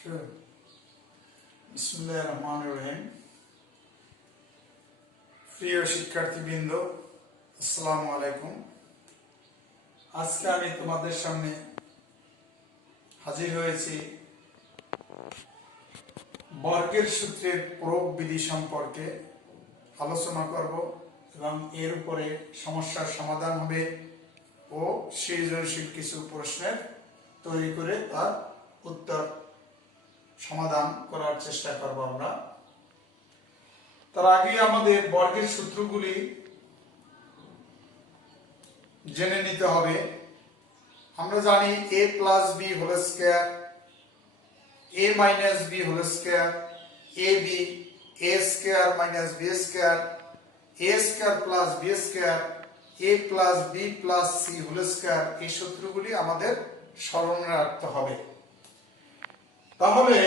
Sure. বিসমিল্লাহির রহমানির রহিম। প্রিয় শিক্ষার্থীবৃন্দ, আসসালামু আলাইকুম। আজকে আমি তোমাদের সামনে হাজির হয়েছি বর্গের সূত্রের প্রয়োগ বিধি সম্পর্কে আলোচনা করব এবং এর উপরে সমস্যার সমাধান হবে ও সৃজনশীল কিছু প্রশ্নের তৈরি করে তার উত্তর সমাধান করার চেষ্টা করব আমরা। তার আগে আমাদের বর্গের সূত্রগুলি জেনে নিতে হবে। আমরা জানি a plus B whole square, a minus B whole square, ab a square minus b square, a square plus b square, a plus b plus c whole square, এই সূত্রগুলি আমাদের স্মরণে রাখতে হবে। তাহলে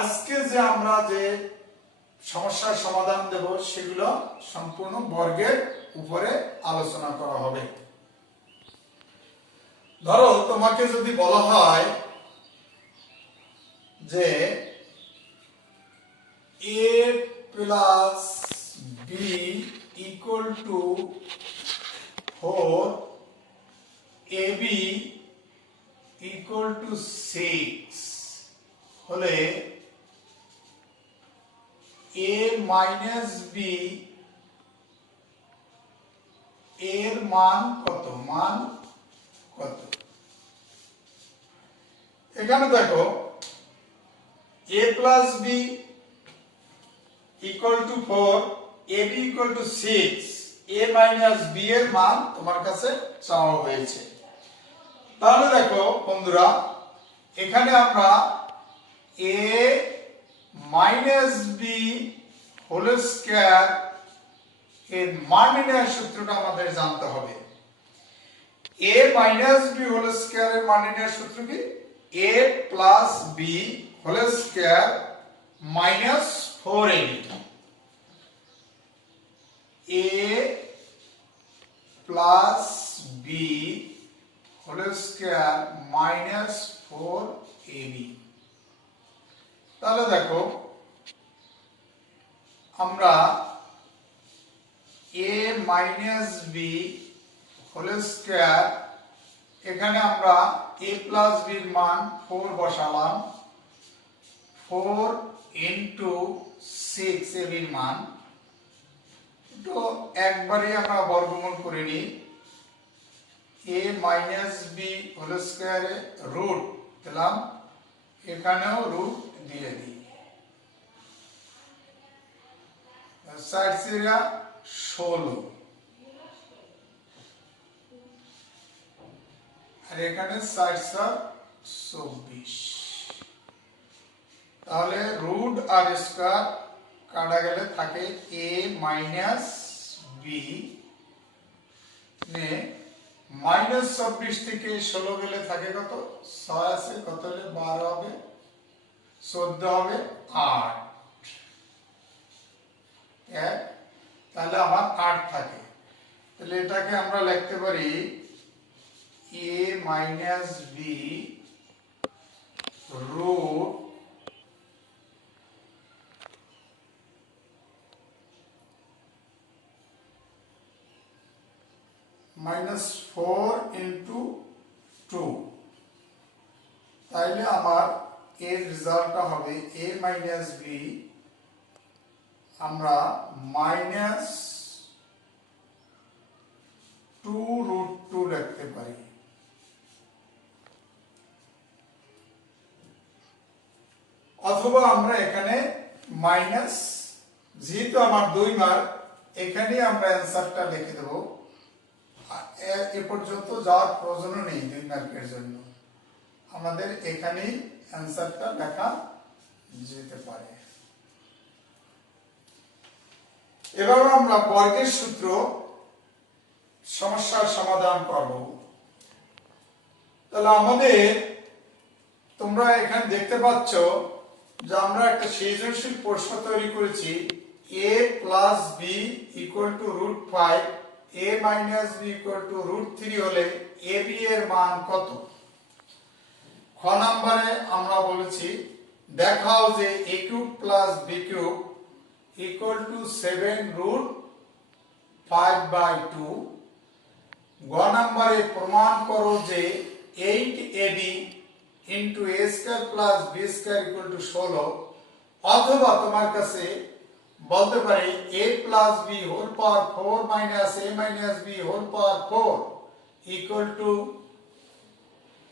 আজকে যে আমরা যে সমস্যার সমাধান দেব সেগুলো সম্পূর্ণ বর্গের উপরে আলোচনা করা হবে। ধরো তোমাকে যদি বলা হয় যে a plus b equal to 4, ab equal to 6 হলে a মাইনাস b এর মান কত? এখানে দেখো a plus b equal to 4, ab equal to 6, a minus b এর মান তোমার কাছে চাওয়া হয়েছে। তাহলে দেখো বন্ধুরা, এখানে আমরা a minus b whole square এর মান নির্ণয়ের সূত্রটা আমাদের জানতে হবে। a minus b whole square এর মান নির্ণয়ের সূত্র কি? a plus b whole square minus 4ab, a plus b whole square minus 4ab। তাহলে দেখো আমরা a minus b whole square, এখানে আমরা a প্লাস b এর মান 4 বসালাম, 4 ইনটু 6 ab এর মান, তো একবারে আমরা বর্গমূল করে নিই। a মাইনাস b হোল স্কয়ারে রুট দিলাম, এখানেও রুট দিয়ে দিই, 16 আর এখানে 24। তাহলে রুট আর স্কয়ার কাটা গেলে থাকে a মাইনাস b নে মাইনাস 24 থেকে 16 গেলে থাকে কত? 6 আছে, কত হলে 12 হবে, 14 হবে, 8। তাহলে আমার 8 থাকে। তাহলে এটাকে আমরা লিখতে পারি a minus b root minus 4 into 2। তাইলে আমার এর রেজাল্টটা হবে a মাইনাস b আমরা মাইনাস 2 রুট 2 লিখতে পারি। অথবা আমরা এখানে মাইনাস, যেহেতু আমার 2 মার্ক, এখানে আমরা অ্যান্সারটা লিখে দেব। এ পর্যন্ত যাওয়ার প্রয়োজন নেই 2 মার্কের জন্য, আমাদের এখানেই অ্যান্সারটা লেখা যেতে পারে। এভাবে আমরা বর্গের সূত্র সমস্যার সমাধান করব। তাহলে আমাদের, তোমরা এখানে দেখতে পাচ্ছ যে আমরা একটা সৃজনশীল প্রশ্ন তৈরি করেছি। a plus b equal to root 5, a minus b equal to root 3 হলে ab এর মান কত? খ নম্বরে আমরা বলেছি দেখাও যে a cube plus b cube equal to 7 root 5/2। গ নম্বরে প্রমাণ করো যে 8ab into a square plus b square equal to 16। অথবা তোমার কাছে বলতে পারি a plus b whole power 4 minus a minus b whole power 4 equal to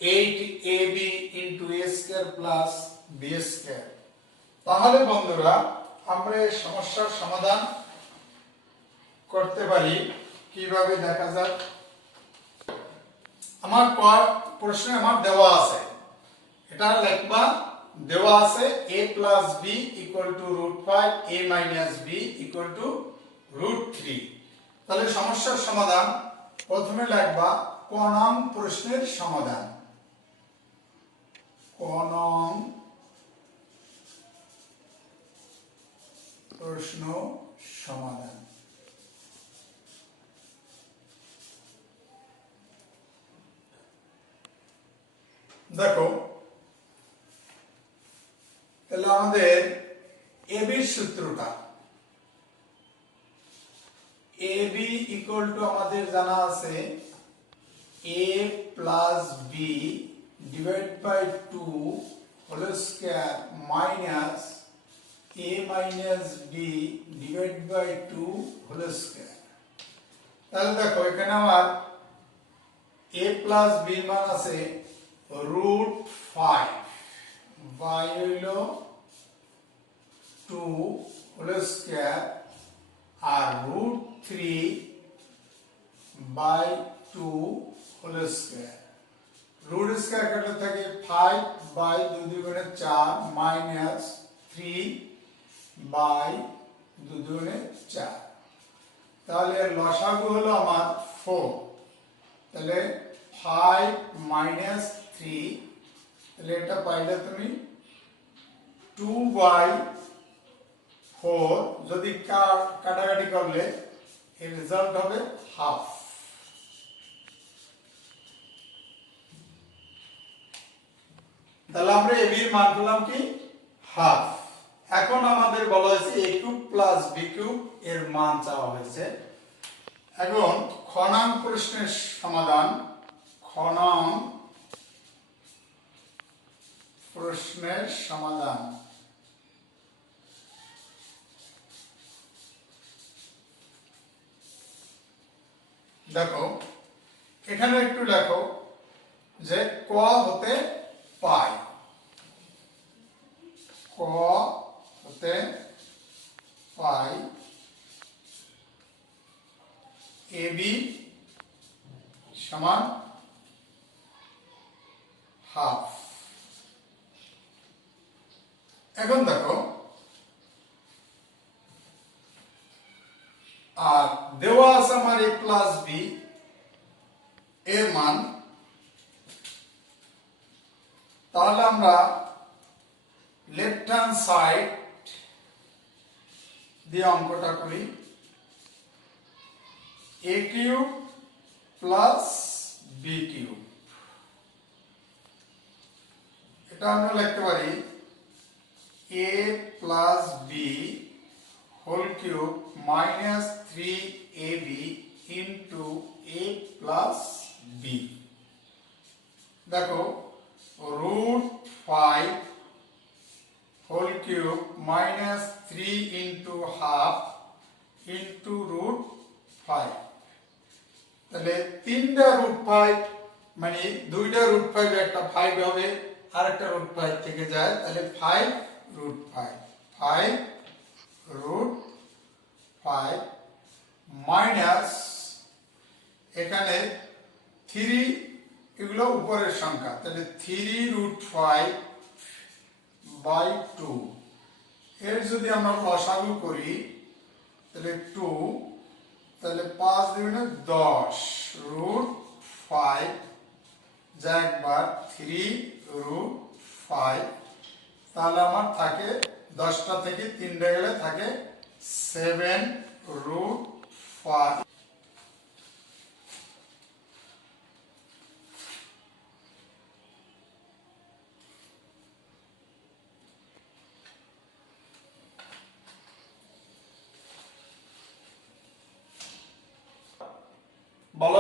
8ab into a square plus b square. তাহলে বন্ধুরা আমরা এই সমস্যার সমাধান করতে পারি কিভাবে দেখা যাক। আমার প্রশ্নে আমার দেওয়া আছে, এটা লিখবা, দেওয়া আছে a plus b equal two √5 a minus b equal to √3। তাহলে সমস্যার সমাধান প্রথমে লিখবা ক নং প্রশ্নের সমাধান। ক নং প্রশ্ন সমাধান। দেখো তাহলে আমাদের ab এর সূত্রটা, ab ইকুয়াল টু আমাদের জানা আছে a plus b divide by 2 whole square minus a minus b divide by 2 whole square. তাহলে দেখো এখানে আমার a প্লাস b মান আছে √5 বাই হলো 2 হোল স্কয়ার আর √3 by 2 whole square. Root square কাটলে থাকে 5 বাই 2 দুগুণে 4 মাইনাস 3 বাই 2 দুগুণে 4। তাহলে এর লসাগু হলো আমার 4। তাহলে 5 মাইনাস 3, তাহলে এটা পাইলে তুমি 2/4। যদি কাটাকাটি করলে এর রেজাল্ট হবে হাফ। তাহলে আমরা ab এর মান পেলাম কি হাফ। এখন আমাদের বলা হয়েছে a cube plus b cube এর মান চাওয়া হয়েছে। এখন খ নং প্রশ্নের সমাধান। খ নং প্রশ্নের সমাধান। দেখো এখানে একটু লেখো যে ক হতে পাই, ক হতে পাই ab সমান হাফ। এখন দেখো আর দেওয়া আছে আমার a প্লাস b এর মান। তাহলে আমরা লেফট হ্যান্ড সাইড দিয়ে অঙ্কটা করি। a cube plus b cube, এটা আমরা লিখতে পারি a plus b whole cube minus 3ab into a plus b। দেখো √5 whole cube minus 3 into half into √5। তাহলে তিনটা √5 মানে দুইটা √5 একটা 5 হবে আর একটা √5 থেকে যায়, তাহলে 5 মাইনাস এখানে 3, এগুলো উপরের সংখ্যা, তাহলে 3√5/2। এর যদি আমরা লসাগু করি তাহলে 2, তাহলে 5 দুগুণে 10 √5 যা একবার 3√5। তাহলে আমার থাকে 10টা থেকে 3টা গেলে থাকে 7√5।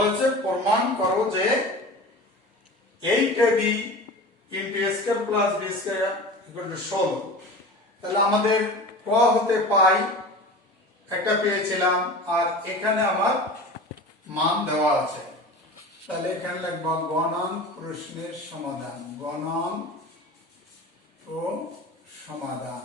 হয়েছে প্রমাণ করো যে 8ab into a square plus b square equal to 16। তাহলে আমাদের ক হতে পাই একটা পেয়েছিলাম, আর এখানে আমার মান দেওয়া আছে। তাহলে এখানে লিখব গণাঙ্ক প্রশ্নের সমাধান, গণাঙ্ক ও সমাধান।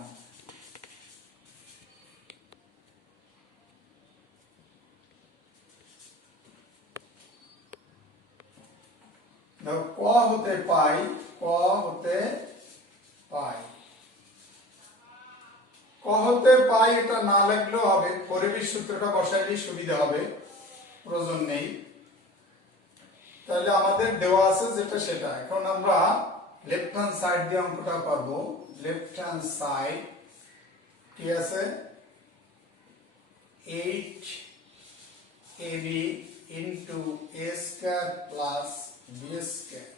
ক হতে পাই, ক হতে পাই, ক হতে পাই এটা না লিখলেও হবে, পরিবেশ সূত্রটা বসাইলেই সুবিধা হবে, প্রয়োজন নেই। তাহলে আমাদের দেওয়া আছে যেটা সেটা। এখন আমরা লেফট হ্যান্ড সাইড দিয়ে অঙ্কটা করব। লেফট হ্যান্ড সাইড কি আছে, 8ab into a square plus b square.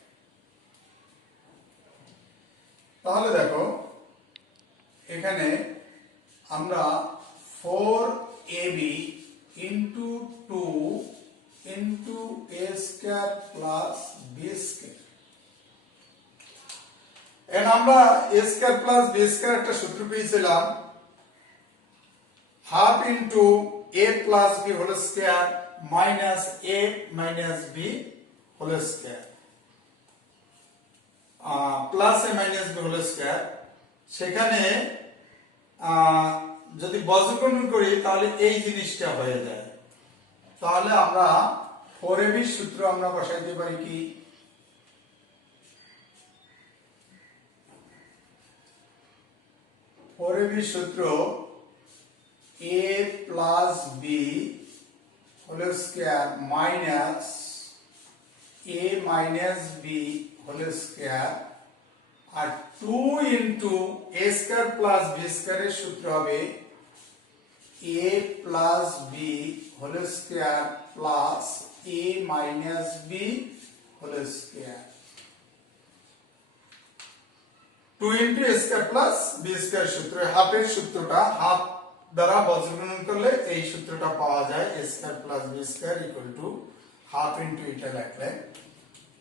তাহলে দেখো এখানে আমরা 4ab into 2 into a square plus b square, and আমরা a square plus b square একটা সূত্র পেয়েছিলাম, half into a plus b whole square minus a minus b whole square, plus a minus b whole square. সেখানে যদি বজ্রকরণ করি তাহলে এই জিনিসটা হয়ে যায়। তাহলে আমরা 4ab সূত্র আমরা বসাইতে পারি কি, 4ab সূত্র a plus b whole square minus a minus b whole square, আর 2 into a square plus b স্কয়ারের সূত্র হবে a plus b whole square plus a minus b whole square. 2 into a square plus b square সূত্র, হাফের সূত্রটা half দ্বারা বজ্রগুণন করলে এই সূত্রটা পাওয়া যায়, a square plus b square equal to half into এটা লিখলে।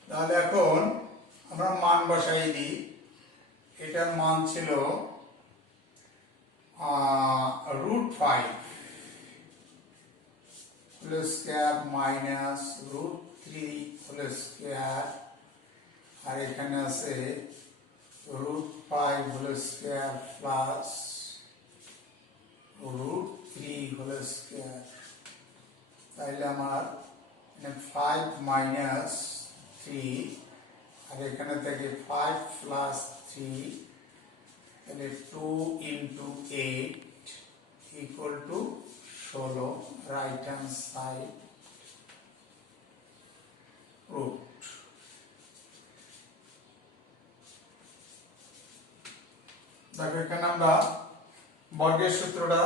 তাহলে এখন আমরা মান বসাই দিই। এটার মান ছিল √5 whole square minus √3 whole square, আর এখানে আছে √5 whole square plus √3 whole square. তাইলে আমার 5 মাইনাস 3, আর এখানে থেকে 5 প্লাস 3, তাহলে 2 into 8 equal to 16, right hand side root. দেখো এখানে আমরা বর্গের সূত্রটা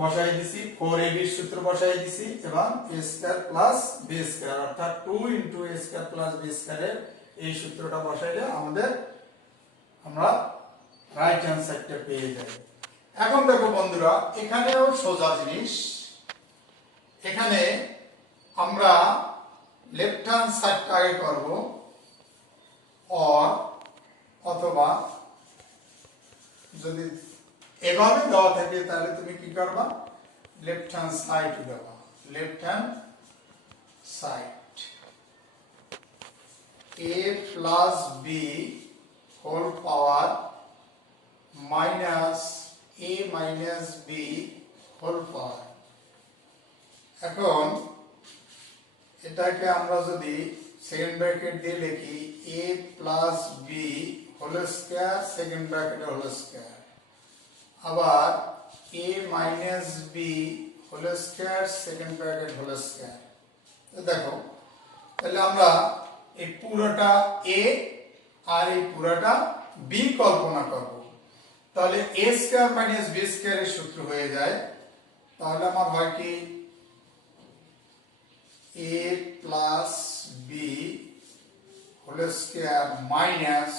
বসাই দিছি, 4ab সূত্র বসাই দিছি, এবং a square plus b square অর্থাৎ 2 into a square plus b স্কয়ারের এই সূত্রটা বসাইলে আমাদের আমরা রাইট হ্যান্ড সাইডটা পেয়ে যাই। এখন দেখো বন্ধুরা, এখানেও সোজা জিনিস। এখানে আমরা লেফট হ্যান্ড সাইডটা আগে করব, অথবা যদি এভাবে দেওয়া থাকে তাহলে তুমি কি করবা, লেফট হ্যান্ড সাইড দেবা, left hand side a plus b whole power minus a minus b whole power. এখন এটাকে আমরা যদি সেকেন্ড ব্র্যাকেট দিয়ে লিখি a plus b whole square second ব্র্যাকেটে হোল স্কয়ার, আবার a minus b whole square second bracket whole square. দেখো তাহলে আমরা এই পুরোটা a আর এই পুরোটা b কল্পনা করব। তাহলে a স্কয়ার মাইনাস b স্কয়ারের সূত্র হয়ে যায়। তাহলে আমার হয় কি, a plus b whole square minus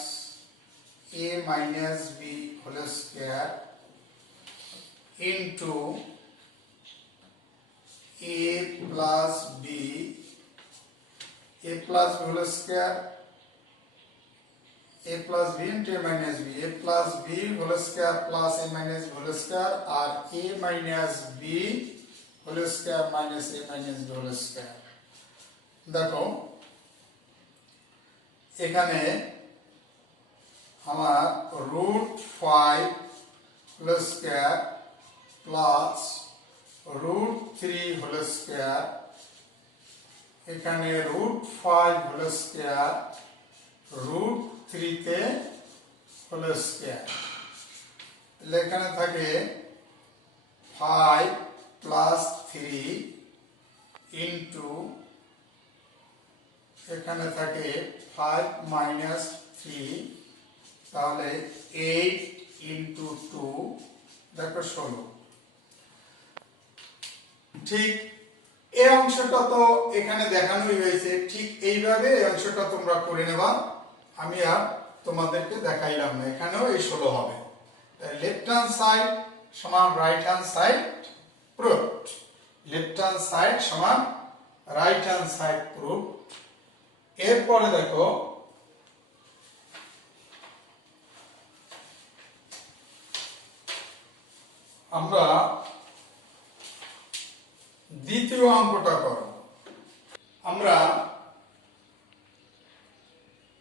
a minus b whole square into a plus b a plus b whole square a plus b into a minus b a plus b whole square plus a minus b whole square আর a minus b whole square minus a minus b whole square দেখো এখানে আমার √5 whole square plus √3 whole square এখানে √5 whole square √3 তে whole square তাহলে এখানে থাকে 5 plus 3 into এখানে থাকে 5 minus 3 তাহলে 8 into 2 দেখো 16 ঠিক এই অংশটা তো এখানে দেখানোই হয়েছে ঠিক এইভাবে এই অংশটা তোমরা করে নেবা আমি আর তোমাদেরকে দেখাইলাম না এখানেও এই 16 হবে তাই লেফট হ্যান্ড সাইড সমান right hand side proved left hand side সমান রাইট হ্যান্ড সাইড প্রুভড এরপরে দেখো আমরা দ্বিতীয় অঙ্কটা করব আমরা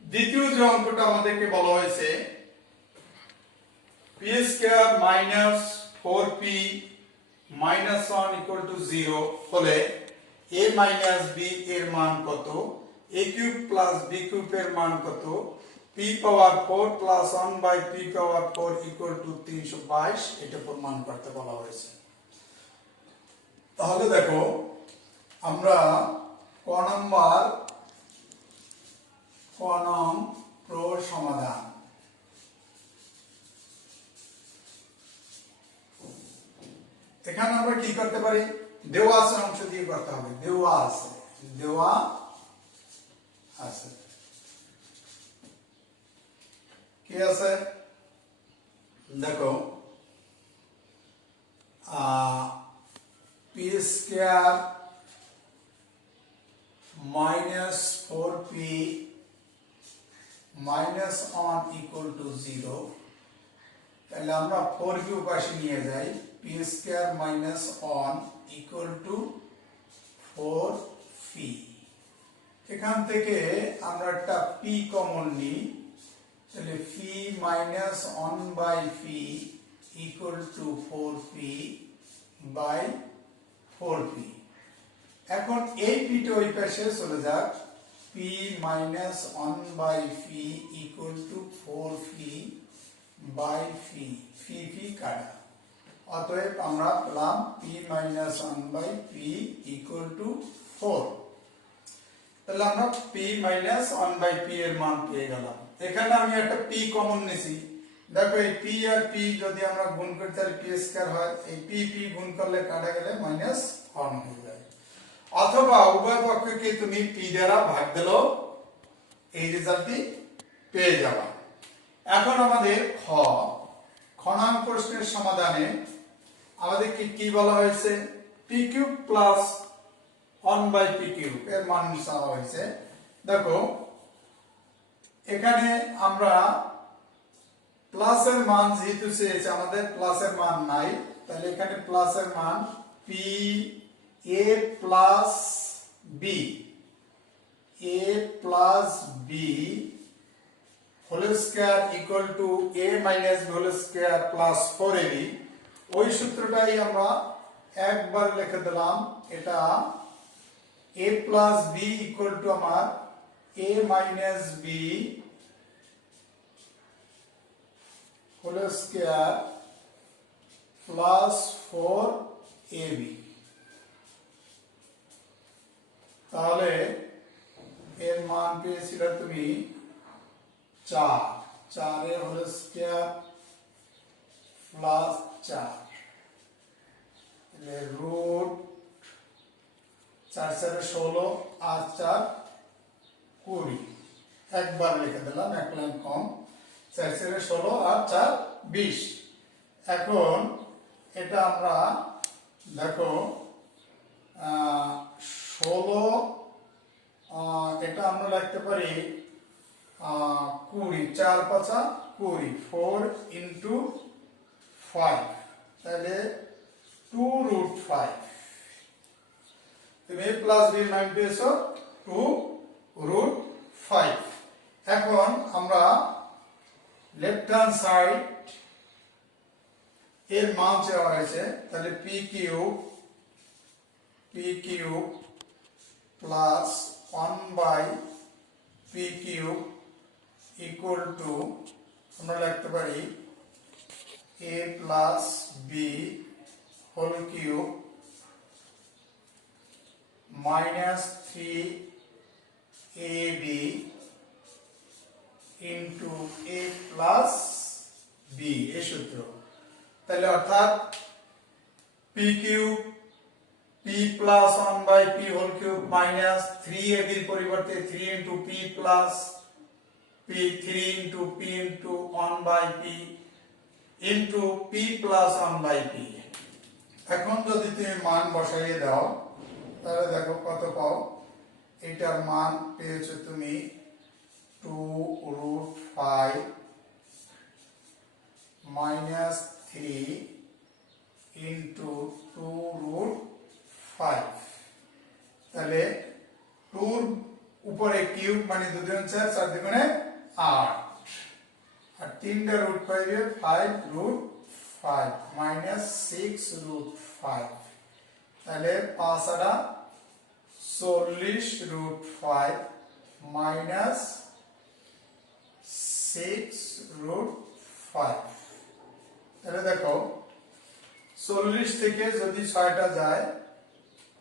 দ্বিতীয় যে অঙ্কটা আমাদেরকে বলা হয়েছে p square minus 4p minus 1 equal to 0 হলে a মাইনাস b এর মান কত a cube plus b cube এর মান কত p power 4 plus 1 by p power 4 equal to 322 এটা প্রমাণ করতে বলা হয়েছে তাহলে দেখো আমরা ক নং প্রশ্ন সমাধান এখানে আমরা কি করতে পারি দেওয়া আছে অংশ দিয়ে করতে হবে দেওয়া আছে কি আছে দেখো p square minus 4p minus 1 equal to 0 তাহলে আমরা 4 কে উপাশে নিয়ে যাই p square minus 1 equal to 4p এখান থেকে আমরা একটা p কমন নিই তাহলে p minus 1 by p equal to 4p by 4p এখন এই p টা ওই পাশে চলে যাক p minus 1 by p equal to 4p by p কাটা অতএব আমরা পেলাম p minus 1 by p equal to 4 তাহলে আমরা p minus 1 by p এর মান পেয়ে গেলাম এখানে আমি একটা p কমন নিছি দেখো এই p আর p যদি আমরা গুণ করি তাহলে p স্কয়ার হয় এই p গুণ করলে কাটা গেলে মাইনাস 1 হয়ে যায় অথবা উভয় পক্ষকে তুমি p দ্বারা ভাগ দিলেও এই রেজাল্টটি পেয়ে যাবে এখন আমাদের খ নং প্রশ্নের সমাধানে আমাদের কি বলা হয়েছে p cube plus 1 by p cube এর মান চাওয়া হয়েছে দেখো এখানে আমরা প্লাসের মান যেহেতু চেয়েছে আমাদের প্লাসের মান নাই তাহলে এখানে প্লাসের মান p a plus b whole square equal to a minus b whole square plus 4ab ওই সূত্রটাই আমরা একবার লিখে দিলাম এটা a plus b equal to আমার a minus b whole square plus 4ab তাহলে এর মান পেয়েছিল তুমি 4 এর হোল স্কয়ার প্লাস 4 তাহলে রুট 4 4 16 আর 4 20 একবার লিখে দিলাম এক লাইন কম 4 4 16 আর 4 20 এখন এটা আমরা দেখো 16 এটা আমরা লিখতে পারি 20, 4 5 20, 4 into 5, তাহলে 2 root 5। তুমি a plus b মান পেয়েছো 2 root 5। এখন আমরা লেফট হ্যান্ড সাইড এর মান চাওয়া হয়েছে, তাহলে p cube plus 1 by p cube equal to আমরা লিখতে পারি a plus b whole cube minus 3ab into a plus b, এই সূত্র। তাহলে অর্থাৎ p cube p plus 1 by p whole cube minus 3ab এর পরিবর্তে 3 into p plus p, 3 into p into 1 by p into p plus 1 by p। এখন যদি তুমি মান বসাইয়ে দাও তাহলে দেখো কত পাও। এটার মান পেয়েছো তুমি 2 root 5 minus 3 into 2 root 5। তাহলে 2 উপরে কিউব মানে 2 দুগুণে 4, 4 দুগুণে 8, আর 3টা root 5 এ 5 root 5 minus 6 root 5, তাহলে 5 আটা 40 root 5 minus 6 root 5। তাহলে দেখো 40 থেকে যদি 6টা যায়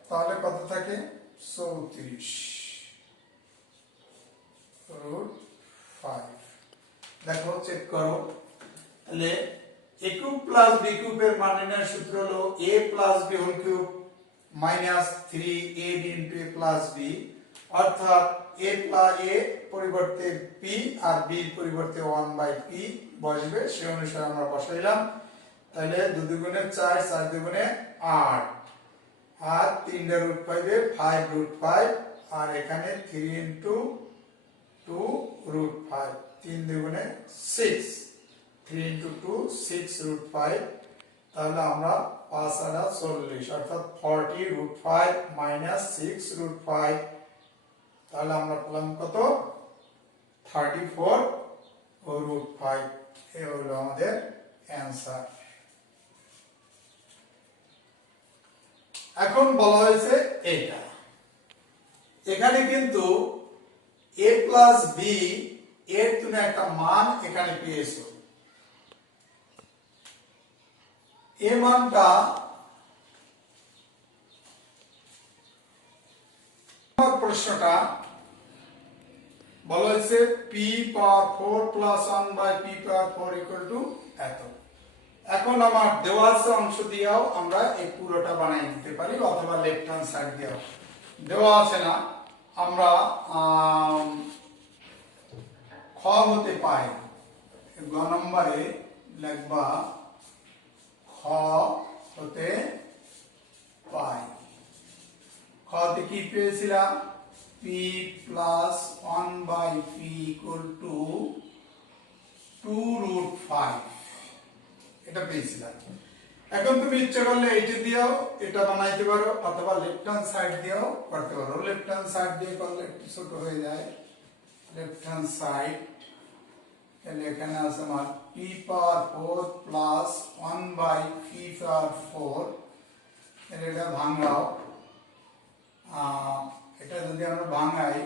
তাহলে কত থাকে 34 root 5। দেখো চেক করো, তাহলে a কিউব প্লাস b কিউবের মান নির্ণয়ের সূত্র হলো a plus b whole cube minus 3ab into a plus b, অর্থাৎ a প্লাস a পরিবর্তে p আর b এর পরিবর্তে 1 বাই p বসবে, সেই অনুসারে আমরা বসাইলাম। তাহলে 2 দুগুণে 4, 4 দুগুণে 8, আর 3টা রুট 5 এ 5 রুট 5, আর এখানে 3 ইনটু 2 রুট 5, 3 দুগুণে 6, 3 ইনটু 2 6 রুট 5। তাহলে আমরা 5 আর 40 অর্থাৎ 40 রুট 5 মাইনাস 6 রুট 5, তাহলে আমরা পেলাম কত 34 রুট 5। এই হলো আমাদের অ্যান্সার। এখন বলা হয়েছে এটা, এখানে কিন্তু a প্লাস b এর তুমি একটা মান এখানে পেয়েছো। এই মানটা প্রশ্নটা বলা হয়েছে p power 4 plus 1 by p power 4 equal to এত। এখন আমার দেওয়া আছে অংশ দিয়েও আমরা এই পুরোটা বানাই দিতে পারি, অথবা লেফট হ্যান্ড সাইড দিয়েও। দেওয়া আছে না, আমরা খ হতে পাই, গ নম্বরে লিখবা খ হতে পাই। খতে কি পেয়েছিলাম p plus 1 by p equal to 2 root 5, এটা পেয়েছিলাম। এখন তুমি ইচ্ছে করলে এইটা দিয়েও এটা বানাইতে পারো, অথবা লেফট হ্যান্ড সাইড দিয়েও করতে পারো। লেফট হ্যান্ড সাইড দিয়ে করলে একটু ছোট হয়ে যায়। লেফট হ্যান্ড সাইড, তাহলে এখানে আছে আমার p power 4 plus 1 by p power 4, এটা ভাঙাও। এটা যদি আমরা ভাঙাই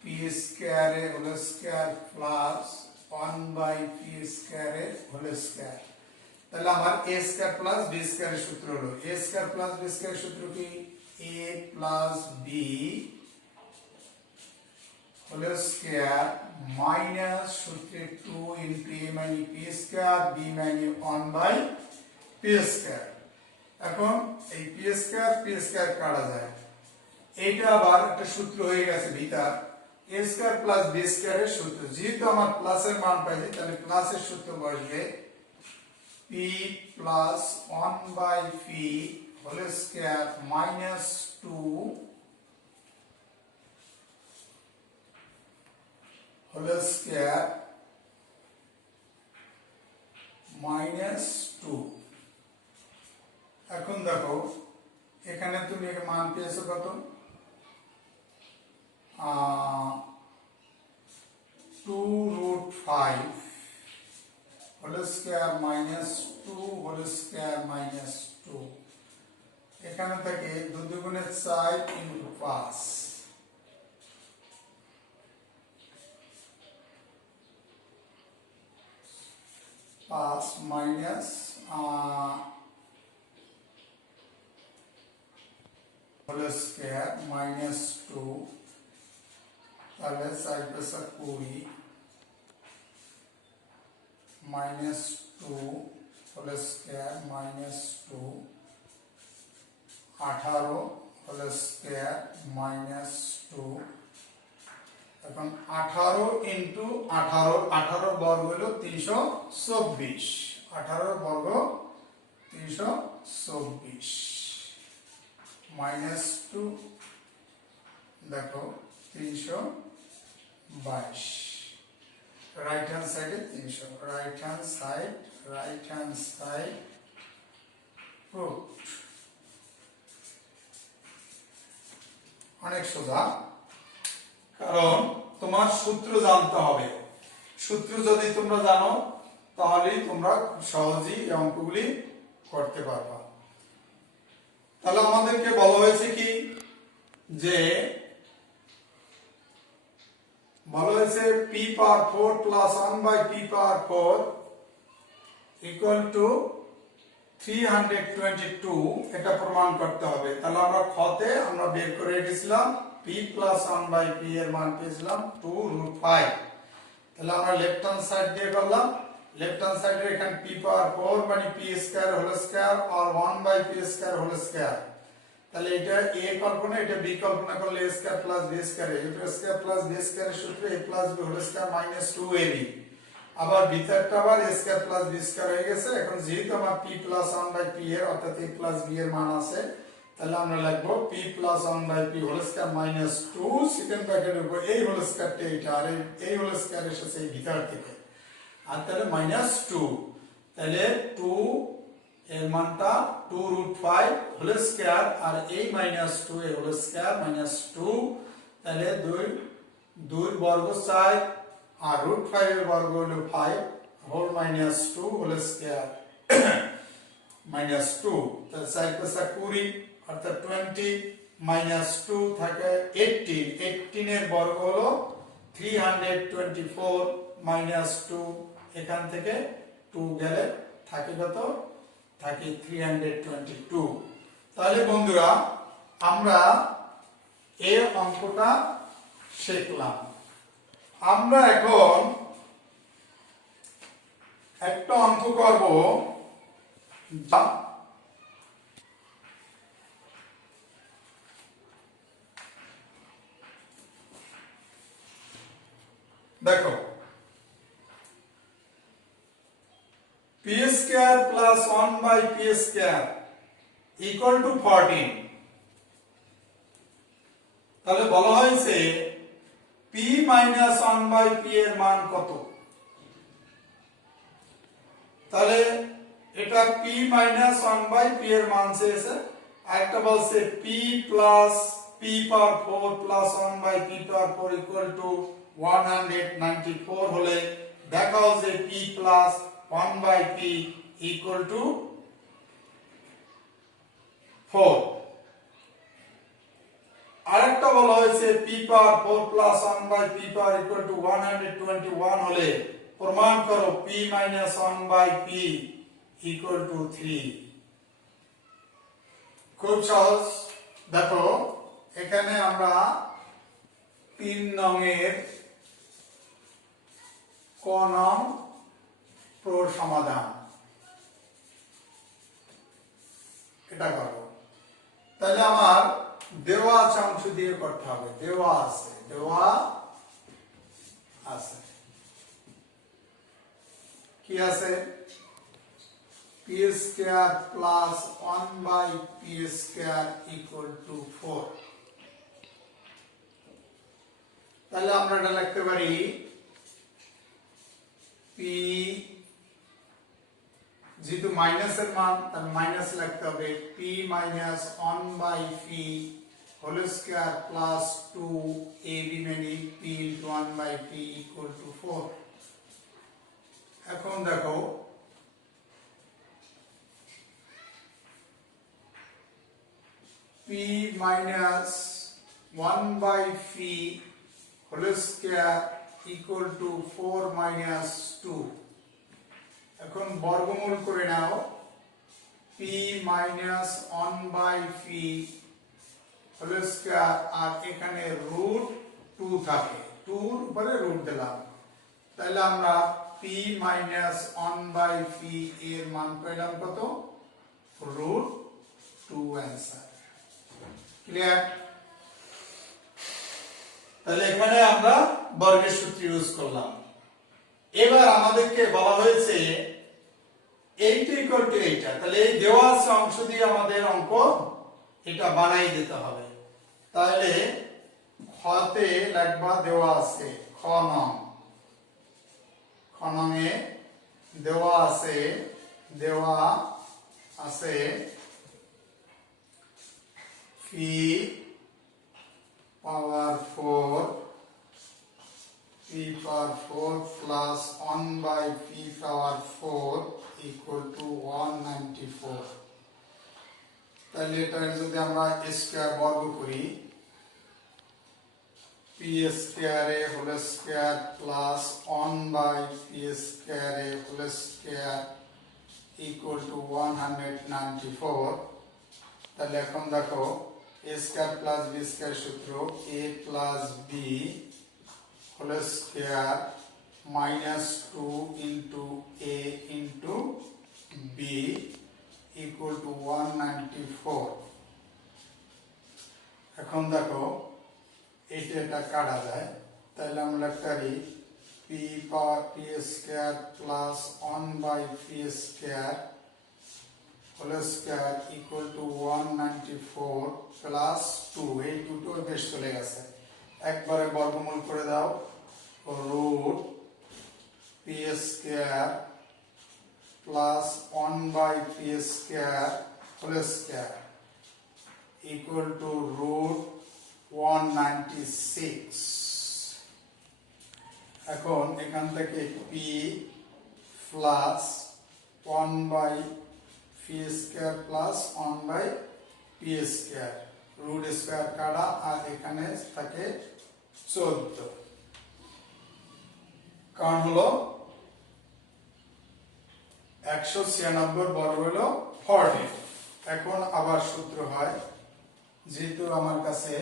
p স্কয়ার এ whole square plus 1 by p square এ হোল স্কয়ার, তাহলে আমার a square plus b square এর সূত্র হলো a square plus b square এর সূত্র কি a plus b whole square minus সূত্রে 2 ইনটু a মানে p স্কয়ার b মানে 1 বাই p স্কয়ার। এখন এই p স্কয়ার কাটা যায়, এইটা আবার একটা সূত্র হয়ে গেছে ভিতর a square plus b square এর সূত্র। যেহেতু আমার প্লাসের মান পাইছি, তাহলে প্লাসের সূত্র বসবে p plus 1 by p whole square minus 2 whole square minus 2। এখন দেখো এখানে তুমি এর মান পেয়েছো কত, 2√5 whole square minus 2 whole square minus 2। এখানে থেকে 2 দুগুণে 4 into 5, 5 minus whole square minus 2, তাহলে 4 পেশা 20 minus 2 whole square minus 2, 18 whole square minus 2। এখন 18 ইন্টু 18, 18 বর্গ হলো 324, 18 বর্গ 324 মাইনাস 2 দেখো 322, রাইট হ্যান্ড সাইডে 300, রাইট হ্যান্ড সাইড প্রুফড। অনেক সোজা, কারণ তোমার সূত্র জানতে হবে। সূত্র যদি তোমরা জানো তাহলেই তোমরা সহজেই এই অঙ্কগুলি করতে পারবা। তাহলে আমাদেরকে বলা হয়েছে কি, যে বলা হয়েছে p power 4 plus 1 by p power 4 equal to 322, এটা প্রমাণ করতে হবে। তাহলে আমরা খতে আমরা বের করে রেখেছিলাম p প্লাস 1 বাই p এর মান পেয়েছিলাম 2√5। তাহলে আমরা লেফট হ্যান্ড সাইড দিয়ে করলাম, লেফট হ্যান্ড সাইডে এখানে p পাওয়ার 4 মানে p স্কয়ার হোল স্কয়ার আর 1 by p square whole square. তাহলে এটা a কল্পনা, এটা b কল্পনা করলে a square plus b square, a square plus b স্কয়ারের সূত্র a plus b whole square minus 2ab। আবার ভিতরটা আবার a square plus b square হয়ে গেছে। এখন যেহেতু আমার p প্লাস 1 বাই p এর অর্থাৎ a প্লাস b এর মান আছে, তাহলে আমরা লিখব p plus 1 by p whole square minus 2 second ব্র্যাকেটের উপর এই হোল স্কয়ারটা এটা, আর এই হোল স্কয়ার এসেছে এই ভিতর থেকে, আর তাহলে মাইনাস 2। তাহলে 2 এর মানটা 2√5 হোল স্কয়ার আর এই মাইনাস 2 এর হোল স্কয়ার মাইনাস 2, তাহলে 2 বর্গ 4 আর √5 এর বর্গ হলো 5 whole minus 2 whole square minus 2। তাহলে 4 পেশা 20 অর্থাৎ 20 মাইনাস 2 থাকে 18, 18 এর বর্গ হলো 324 মাইনাস 2, এখান থেকে 2 গেলে থাকে কত, থাকে 322। তাহলে বন্ধুরা আমরা এই অঙ্কটা শিখলাম। আমরা এখন একটা অঙ্ক করব, যা দেখো p square plus 1 by p square equal to 14। তাহলে বলা হয়েছে p মাইনাস 1 বাই p এর মান কত। তাহলে এটা p মাইনাস 1 বাই p এর মান চেয়েছে, আরেকটা বলছে p plus p power 4 plus 1 by p power 4 equal to 194 হলে দেখাও যে p plus 1 by p equal to 4। আরেকটা বলা হয়েছে p power 4 plus 1 by p power equal to 121 হলে প্রমাণ করো p minus 1 by p equal to 3। খুব সহজ। দেখো এখানে আমরা 3 নং এর ক নং প্রোর সমাধান এটা করব। তাহলে আমার দেওয়া আছে অংশ দিয়ে করতে হবে, দেওয়া আছে কি আছে, p square plus 1 by p square equal to 4। তাহলে আমরা এটা লিখতে পারি পি যেহেতু মাইনাসের মান তাহলে মাইনাস লিখতে হবে p minus 1/p whole square plus 2 ab মানে p into 1/p equal to 4। এখন দেখো p minus 1/p whole square equal to 4 minus 2। এখন বর্গমূল করে নাও p minus 1/p whole square আর এখানে রুট 2 থাকে 2 এর উপরে রুট দিলাম তাহলে আমরা p মাইনাস 1/p এর মান পেলাম কত রুট 2 অ্যানসার। ক্লিয়ার? তাহলে এখানে আমরা বর্গের সূত্র ইউজ করলাম। এবার আমাদেরকে বলা হয়েছে এইটা ইকুয়াল টু এইটা, তাহলে এই দেওয়া আছে অংশ দিয়ে আমাদের অঙ্ক এটা বানাই দিতে হবে। তাহলে খতে লিখবা দেওয়া আছে খ নং এ দেওয়া আছে p power 4 plus 1/p power 4 equal to 194। তাহলে এটা যদি আমরা স্কয়ার বর্গ করি p স্কয়ার এ whole square plus 1/p square এ হোল স্কয়ার ইকুয়াল টু 194। তাহলে এখন দেখো a square plus b square সূত্র a plus b whole square minus 2 into a into b equal to 194। এখন দেখো এটা কাটা যায় তাহলে আমরা লিখতে পারি p power p square plus 1/p square whole square equal to 194 plus 2 এই দুটো বেশ চলে গেছে একবারে বর্গমূল করে দাও root p square plus 1/p square whole square equal to root 196। এখন এখান থেকে p plus 1/p square plus 1/p square root square কাটা আর এখানে থাকে 14 কারণ হলো 196 বর্গ হলো 40। এখন আবার সূত্র হয় যেহেতু আমার কাছে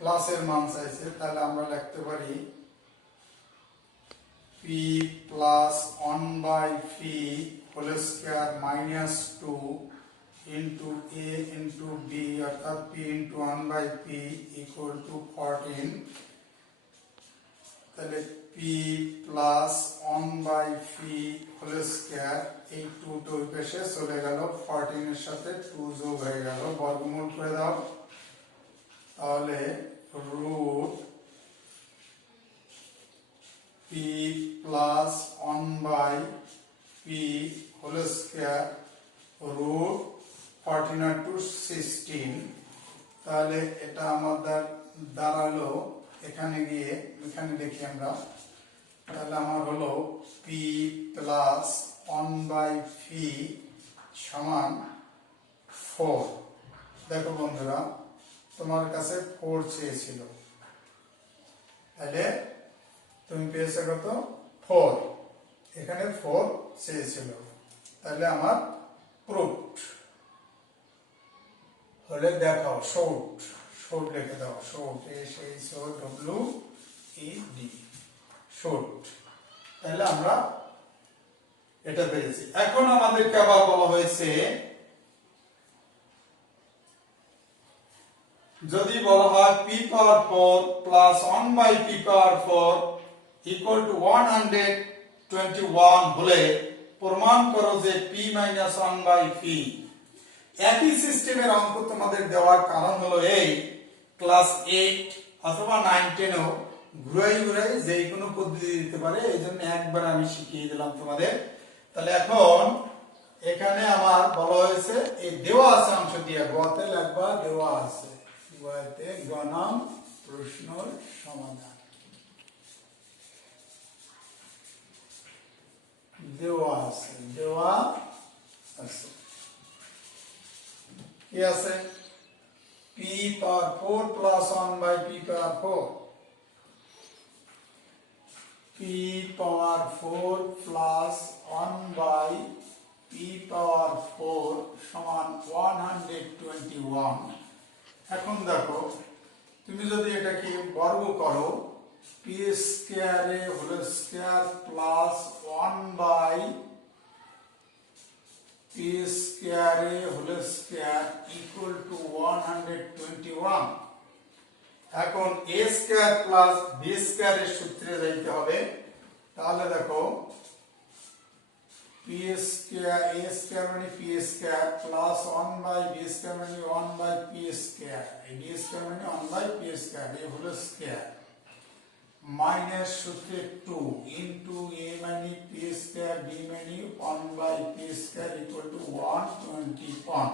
প্লাসের মান চাইছে তাহলে আমরা লিখতে পারি p plus 1/p whole square minus 2 into a into b অর্থাৎ p into 1/p equal to 14। তাহলে p plus 1/p whole square এই 2 টো পাশে চলে গেল 14 এর সাথে 2 যোগ হয়ে গেল বর্গমূল করে দাও তাহলে root p plus 1/p whole square root 14 আর 2 16। তাহলে এটা আমাদের দাঁড়ালো এখানে গিয়ে এখানে দেখি আমরা তাহলে আমার হলো p প্লাস 1/p সমান 4। দেখো বন্ধুরা তোমার কাছে 4 চেয়েছিল তাহলে তুমি পেয়েছো কত 4 এখানে 4 চেয়েছিল তাহলে আমার প্রুফড হলে দেখাও শর্ট লিখে দাও শর্ট SHOWED শর্ট। তাহলে আমরা এটা পেয়েছি। এখন আমাদেরকে আবার বলা হয়েছে যদি বলা হয় p power 4 plus 1/p power 4 equal to 121 হলে প্রমাণ করো যে p মাইনাস 1/p। একই সিস্টেমের অঙ্ক তোমাদের দেওয়ার কারণ হলো এই ক্লাস 8 অথবা 9 10 এও ঘুরাই ঘুরাই যে কোনো পদ্ধতি দিতে পারে, এই জন্য একবার আমি শিখিয়ে দিলাম তোমাদের। তাহলে এখন এখানে আমার বলা হয়েছে এই দেওয়া আছে অংশ দিয়ে গতে লাগবা, দেওয়া আছে গতে গণম প্রশ্নের সমাধান দেওয়া আছে, দেওয়া আছে কি আছে p power 4 plus 1 by p power 4, p power 4 plus 1 by p power 4 সমান 121। এখন দেখো তুমি যদি এটাকে বর্গ করো, p স্কয়ার এ whole square plus 1 by p square এ হোল স্কয়ার ইকুয়াল টু 121। এখন a square plus b square এর সূত্রে যাইতে হবে। তাহলে দেখো p স্কয়ার a স্কয়ার মানে p square plus 1 by b square মানে 1 বাই p স্কয়ার, এই b স্কয়ার মানে 1 বাই p স্কয়ার এই হোল স্কয়ার মাইনাস সূত্রে 2 ইনটু a মানে p স্কয়ার b মানে 1 by p square equal to 121।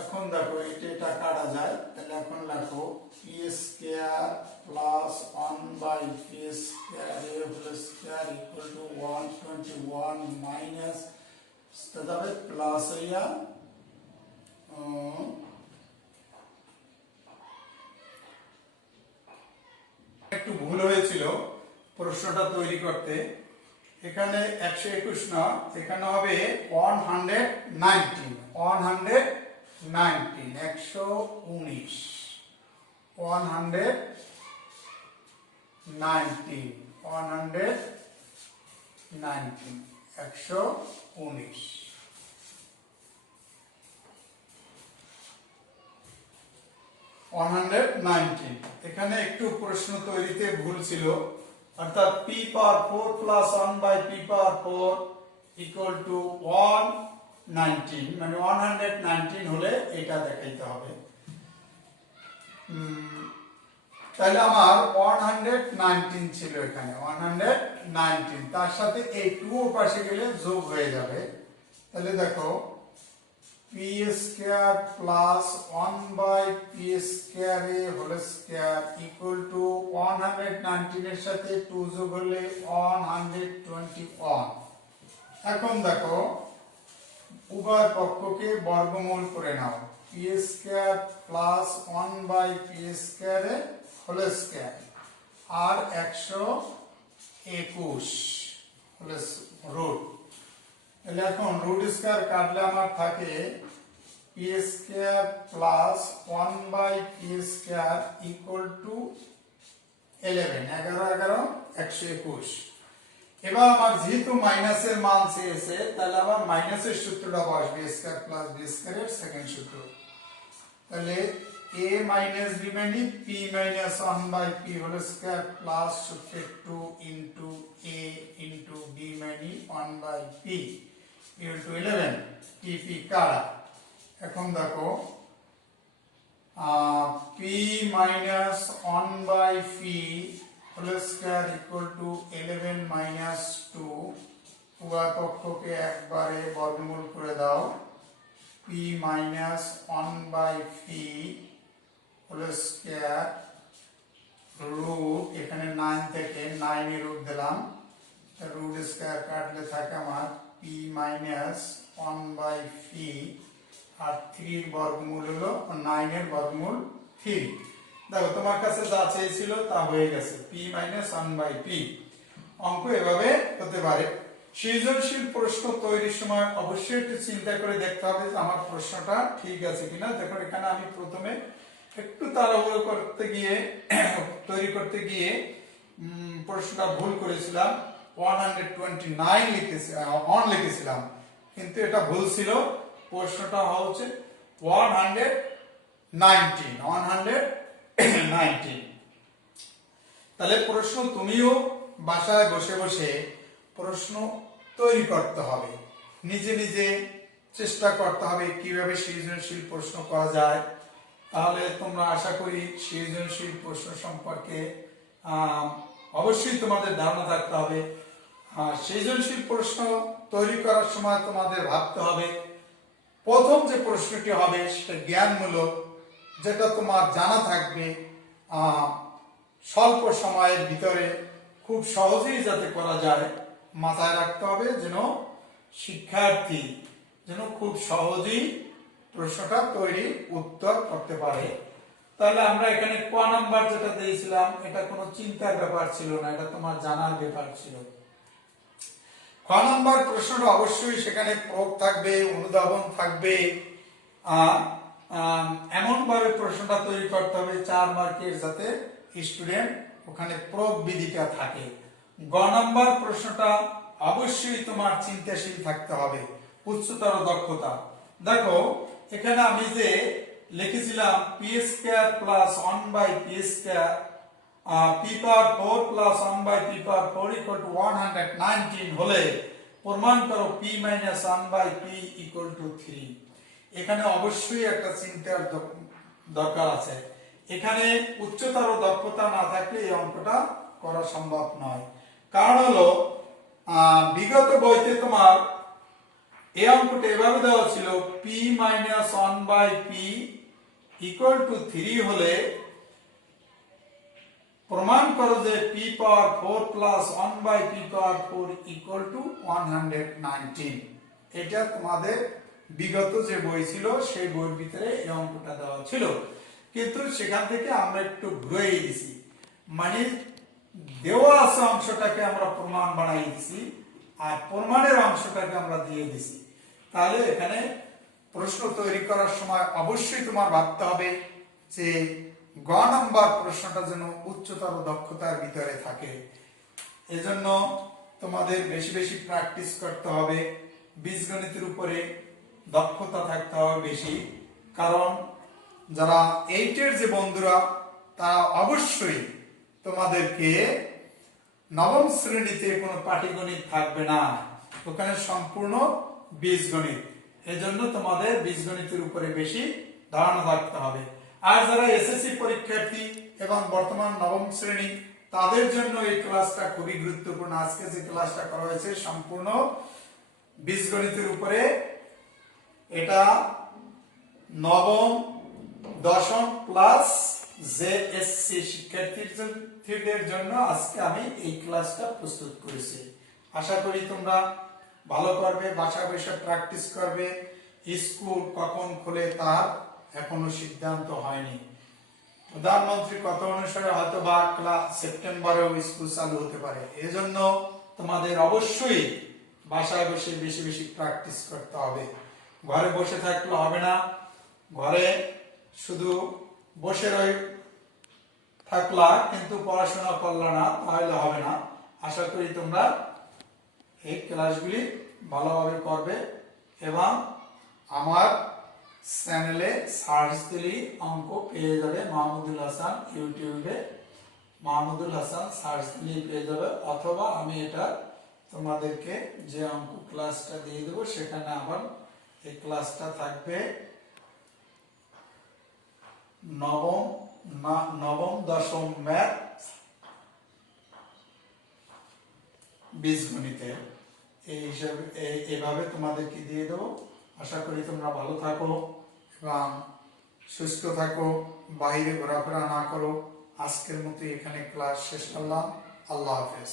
এখন দেখো এটা কাটা যায়, তাহলে এখন লেখো p square plus 1 by p square a whole square equal to 121 minus তবে প্লাস হইয়া একটু ভুল হয়েছিল প্রশ্নটা তৈরি করতে। এখানে 121 না, এখানে হবে 119 119 119 119 119 119। এখানে একটু প্রশ্ন তৈরিতে ভুল ছিল, অর্থাৎ p power 4 plus 1 by p power 4 equal to 119 মানে 119 হলে এটা দেখাইতে হবে। তাহলে আমার 119 ছিল এখানে 119, তার সাথে এই 2 পাশে গেলে যোগ হয়ে যাবে। তাহলে দেখো p square plus 1 by p square এ হোল স্কয়ার ইকুয়াল টু 119 এর সাথে 2 যোগ হলে 121। এখন দেখো উভয় পক্ষকে বর্গমূল করে নাও, p square plus 1 by p square এ হোল স্কয়ার আর 121 প্লাস রুট। তাহলে এখন রুট স্কয়ার কাটলে আমার থাকে p square plus 1 by p square equal to 11 11 121। এবার আমার যেহেতু মাইনাসের মান চেয়েছে, তাহলে আবার মাইনাসের সূত্রটা বসবে a square plus b square এর সেকেন্ড সূত্র। তাহলে a মাইনাস b মানে p minus 1 by p whole square plus সূত্রে 2 ইনটু a ইনটু b মানে 1 by p equal to 11 p কাটা। এখন দেখো p minus 1 by p whole square equal to 11 minus 2, উভয় পক্ষকে একবারে বর্গমূল করে দাও, p minus 1 by p whole square root এখানে 9 থেকে 9 এর রুট দিলাম, রুট স্কয়ার কাটলে থাকে আমার p মাইনাস 1 বাই p আর 3 এর বর্গমূল হলো 9 এর বর্গমূল 3। দেখো তোমার কাছে যা চেয়েছিল তা হয়ে গেছে, p মাইনাস 1 বাই p। অঙ্ক এভাবে হতে পারে। সৃজনশীল প্রশ্ন তৈরির সময় অবশ্যই একটু চিন্তা করে দেখতে হবে যে আমার প্রশ্নটা ঠিক আছে কিনা। দেখো এখানে আমি প্রথমে একটু তাড়াহুড়ো করতে গিয়ে তৈরি করতে গিয়ে প্রশ্নটা ভুল করেছিলাম, 129 লিখেছিলাম, কিন্তু এটা ভুল ছিল। প্রশ্নটা হওয়া উচিত 119। তাহলে প্রশ্ন তুমিও বাসায় বসে বসে প্রশ্ন তৈরি করতে হবে, নিজে নিজে চেষ্টা করতে হবে কিভাবে সৃজনশীল প্রশ্ন করা যায়। তাহলে তোমরা আশা করি সৃজনশীল প্রশ্ন সম্পর্কে অবশ্যই তোমাদের ধারণা থাকতে হবে। সৃজনশীল প্রশ্ন তৈরি করার সময় তোমাদের ভাবতে হবে প্রথম যে প্রশ্নটি হবে সেটা জ্ঞানমূলক, যেটা তোমার জানা থাকবে, স্বল্প সময়ের ভিতরে খুব সহজেই যাতে করা যায় মাথায় রাখতে হবে, যেন শিক্ষার্থী যেন খুব সহজেই প্রশ্নটা তৈরি উত্তর করতে পারে। তাহলে আমরা এখানে ক নাম্বার যেটা দিয়েছিলাম এটা কোনো চিন্তার ব্যাপার ছিল না, এটা তোমার জানার ব্যাপার ছিল। খ নাম্বার প্রশ্নটা অবশ্যই সেখানে প্রয়োগ থাকবে, অনুধাবন থাকবে, এমন ভাবে প্রশ্নটা তৈরি করতে হবে 4 মার্কের, যাতে স্টুডেন্ট ওখানে প্রয়োগ বিধিটা থাকে। গ নাম্বার প্রশ্নটা অবশ্যই তোমার চিন্তাশীল থাকতে হবে, উচ্চতর দক্ষতা। দেখো এখানে আমি যে লিখেছিলাম p square plus 1 by p square p power 4 plus 1 by p power 4 equal to 119 হলে প্রমাণ করো p minus 1 by p equal to 3। এখানে অবশ্যই একটা চিন্তার দরকার আছে। এখানে উচ্চতর দক্ষতা না থাকলে এই অঙ্কটা করা সম্ভব নয়। কারণ হলো বিগত বইতে তোমার এই অঙ্কটা এভাবে দেওয়া ছিল p minus 1 by p equal to 3 হলে প্রমাণ করো যে p power 4 plus 1 by p power 4 equal to 119। এটা তোমাদের বিগত যে বই ছিল সেই বইয়ের ভিতরে এই অঙ্কটা দেওয়া ছিল, কিন্তু সেখান থেকে আমরা একটু ঘুরে দিছি, মানে দেওয়া আছে অংশটাকে আমরা প্রমাণ বানাই দিছি আর প্রমাণের অংশটাকে আমরা দিয়ে দিছি। তাহলে এখানে প্রশ্ন তৈরি করার সময় অবশ্যই তোমার ভাবতে হবে যে গ নাম্বার প্রশ্নটা যেন উচ্চতর দক্ষতার ভিতরে থাকে। এজন্য তোমাদের বেশি বেশি প্র্যাকটিস করতে হবে, বীজগণিতের উপরে দক্ষতা থাকতে হবে বেশি। কারণ যারা 8 যে বন্ধুরা তারা অবশ্যই তোমাদেরকে নবম শ্রেণীতে কোনো পাটিগণিত থাকবে না, ওখানে সম্পূর্ণ বীজগণিত। এজন্য তোমাদের বীজগণিতের উপরে বেশি ধারণা রাখতে হবে। আর যারা এসএসসি পরীক্ষার্থী এবং বর্তমান নবম শ্রেণী তাদের জন্য এই ক্লাসটা খুবই গুরুত্বপূর্ণ। আজকে যে ক্লাসটা করা হয়েছে সম্পূর্ণ বীজগণিতের উপরে। এটা নবম, দশম প্লাস জেএসসি শিক্ষার্থীদের জন্য আজকে আমি এই ক্লাসটা প্রস্তুত করেছি। আশা করি তোমরা ভালো করবে, বাসায় বসে প্র্যাকটিস করবে। স্কুল কখন খোলে তার এখনো সিদ্ধান্ত হয়নি। প্রধানমন্ত্রী কথা অনুসারে হয়তো বা সেপ্টেম্বরেও স্কুল চালু হতে পারে। এজন্য তোমাদের অবশ্যই বাসায় বসে বেশি বেশি প্র্যাকটিস করতে হবে। ঘরে বসে থাকলে হবে না, ঘরে শুধু বসে থাকলা কিন্তু পড়াশোনা করলা না, তাহলে হবে না। আশা করি তোমরা এই ক্লাসগুলি ভালোভাবে করবে এবং আমার চ্যানেলে সার্চ দিলেই অঙ্ক পেয়ে যাবে। মাহমুদুল হাসান ইউটিউবে মাহমুদুল হাসান সার্চ দিলেই পেয়ে যাবে, অথবা আমি এটা তোমাদেরকে যে অঙ্ক ক্লাসটা দিয়ে দেবো সেখানে আবার এই ক্লাসটা থাকবে নবম দশম ম্যাথ বীজগণিতে। এই হিসাবে এইভাবে তোমাদেরকে দিয়ে দেবো। আশা করি তোমরা ভালো থাকো এবং সুস্থ থাকো, বাইরে ঘোরাফেরা না করো। আজকের মতো এখানে ক্লাস শেষ করলাম। আল্লাহ হাফেজ।